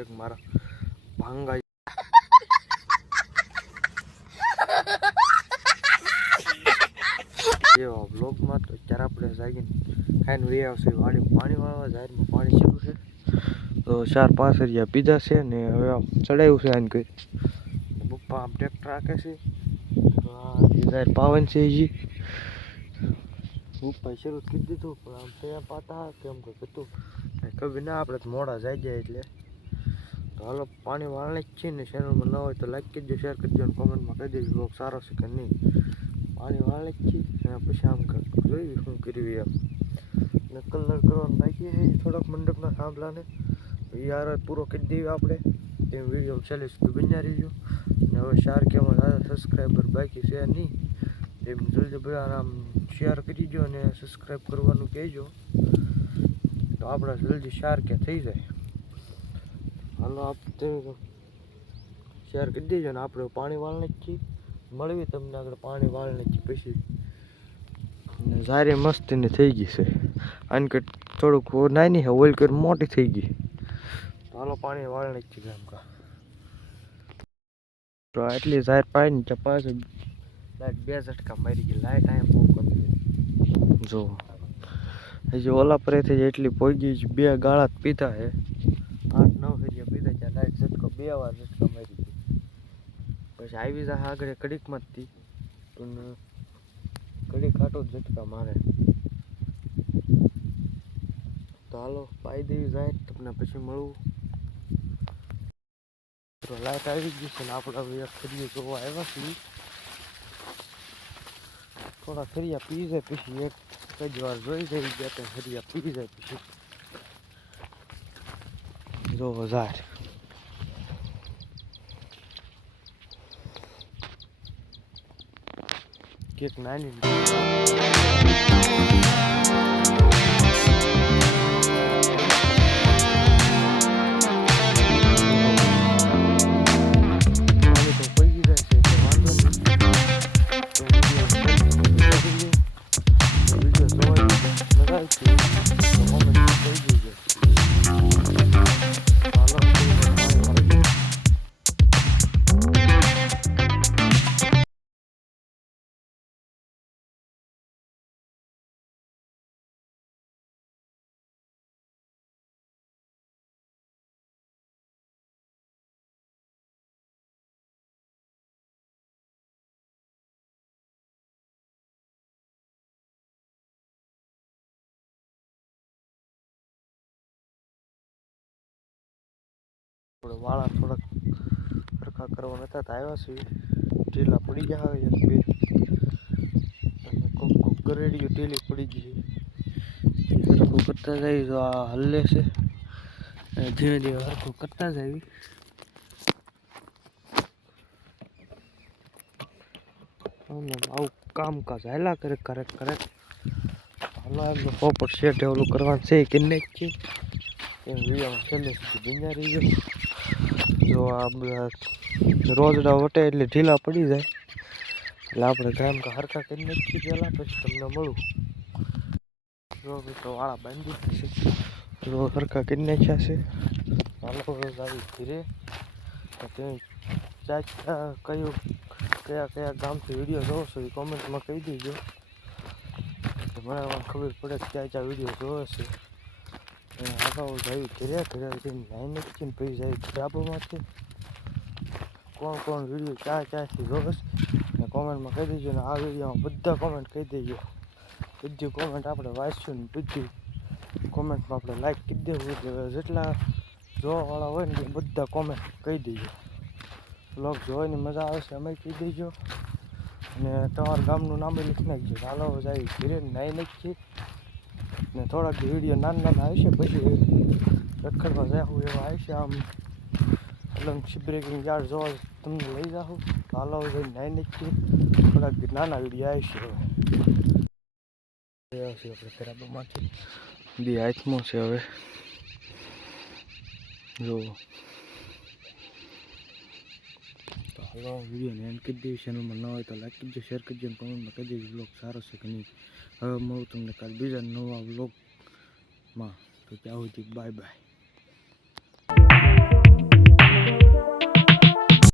એક મારા ભાંગા એવા બ્લોગમાં તો અત્યારે આપણે જાગીને ખાઈને વે આવશે. વાડી પાણી વાળવા જાહેરમાં પાણી શરૂ છે. તો ચાર પાંચ હરિયા પીધા છે ને હવે આમ ચડાવ્યું છે આને કઈ. પપ્પા આમ ટ્રેક્ટર રાખે છે. પાવન છે એ પપ્પાએ શરૂ કરી દીધું, પણ આમ ત્યાં પાતા, કેમ કે કાંઈ ખબર ના આપણે તો મોડા જાય જાય એટલે. તો હાલો, પાણી વાળને જ છીએ ને ચેનલમાં ન હોય તો લાઈક કરજો શેર કરજો અને કોમેન્ટમાં કહી દેજો બ્લોગ સારો છે કે નહીં. પાણી વાળે જ છે અને પછી આમ જોઈએ શું કર્યું એમ ને કલર કરવાનું બાકી છે, થોડાક મંડપના થાંભલાને. યાર પૂરો કરી દઈએ આપણે એમ વીડિયો ચાલે સુધી બન્યા રહીજો. ને હવે શાર કેમાં દાદા સબસ્ક્રાઈબર બાકી છે નહીં. એમ જલ્દી બધા આમ શેર કરી દો અને સબસ્ક્રાઈબ કરવાનું કહેજો. તો આપણે જલ્દી શાર કે થઈ જાય. હાલો આપણે શેર કરી દેજો ને આપણે પાણી વાળને જ છીએ. મળવી તમને આગળ પાણી વાળને જ પછી. સારી મસ્તીની થઈ ગઈ છે. આને કે થોડુંક નાની છે ઓઇલ કરી મોટી થઈ ગઈ. તો હાલો, પાણી વાળને જ છીએ ગામ કા. તો આટલી ઝાર પાણી ને પાછું લાઈટ બે ઝટકા મારી ગઈ. લાઈટ અહીંયા બહુ કમી જો. હજી ઓલા પરેથી એટલી પોગી જ બે ગાળા જ પીધા હે. આઠ નવ હરિયા પીધા ત્યાં લાઈટ ઝટકો, બે વાર ઝટકો મારી ગઈ પછી આવી જાય આગળ કડીકમાં જ હતી પણ કડીક ખાટો જ ઝટકા મારે. તો હાલો, પાઈ દેવી જાય, તમને પછી મળવું તો લાઈટ આવી ગઈ છે ને આપણે હવે ફરીએ જોવા આવ્યા છીએ. થોડા ફરિયા પી જાય, પછી એક જ વાર જોઈ જઈ ગયા તો હરિયા પી જાય પછી. જો હજાર કેક નાની થોડો વાળા થોડાક સરખા કરવા નતા તો આવ્યા છીએ. ઢીલા પડી ગયા હવે એક બે. અને કોક કોક ગરેડીઓ ઢીલી પડી ગઈ સરખું કરતા જાય તો આ હલ્લે છે. ધીમે ધીમે સરખું કરતા આમને આવું. કામકાજ હાલા કરે કરે કરે. હાલો એમનો પોપટ શેઠ ઓલું કરવાનું છે કે નહીં છે એમ વિડીયોમાં છેલ્લે સુધી બિંજા રહી ગયો. જો આ રોજડા વટે એટલે ઢીલા પડી જાય. એટલે આપણે ગામ કે હરખા કરી નાખીએ પહેલાં, પછી તમને મળું. જો તો વાળા બાંધી છે. જો હરખા કરી નાખ્યા છે. ચાલો આવી ધીરે. ત્યાં કયું, કયા કયા ગામથી વીડિયો જોવો છો એ કોમેન્ટમાં કહી દેજો. મને ખબર પડે કે ક્યાં ક્યાં વીડિયો જોવે છે. આગળ જાય ઘરે ઘરે જઈને લાઈન નાખીને પછી જાય ડાબામાંથી કોણ કોણ વીડિયો ક્યાં, ક્યાંથી જોશ ને કોમેન્ટમાં કહી દેજો ને આ વિડીયોમાં બધા કોમેન્ટ કહી દેજો. બધી કોમેન્ટ આપણે વાંચશું ને બધી કોમેન્ટમાં આપણે લાઈક કરી દેવું જેટલા જોવાવાળા હોય ને બધા કોમેન્ટ કહી દેજો. બ્લોગ જોવાની મજા આવે છે અમે કહી દેજો. અને તમારા ગામનું નામ લખી નાખજો. ચાલો જાય ઘરે નાઈ નાખીએ ને થોડાક વીડિયો નાના નાના આવશે પછી રખડવા જાઉં એવા આવશે આમ અલંગ બ્રેકિંગ યાર્ડ જોવા તમને લઈ જાઉં હાલો જઈને નાઈ નાખીએ. થોડાક નાના વીડિયો આવશે આવશે આપણે ખરાબામાંથી બી હાથમાં છે હવે. જો તો હાલો વિડીયોને એન્ડ કરી દેવી ચેનલમાં ન હોય તો લાઈક કરજો શેર કરજો અને કોમેન્ટમાં કહી દેજો બ્લોગ સારો છે કે નહીં હવે મળું તમને કાલ બીજા નવા બ્લોગમાં તો ત્યાં સુધી બાય બાય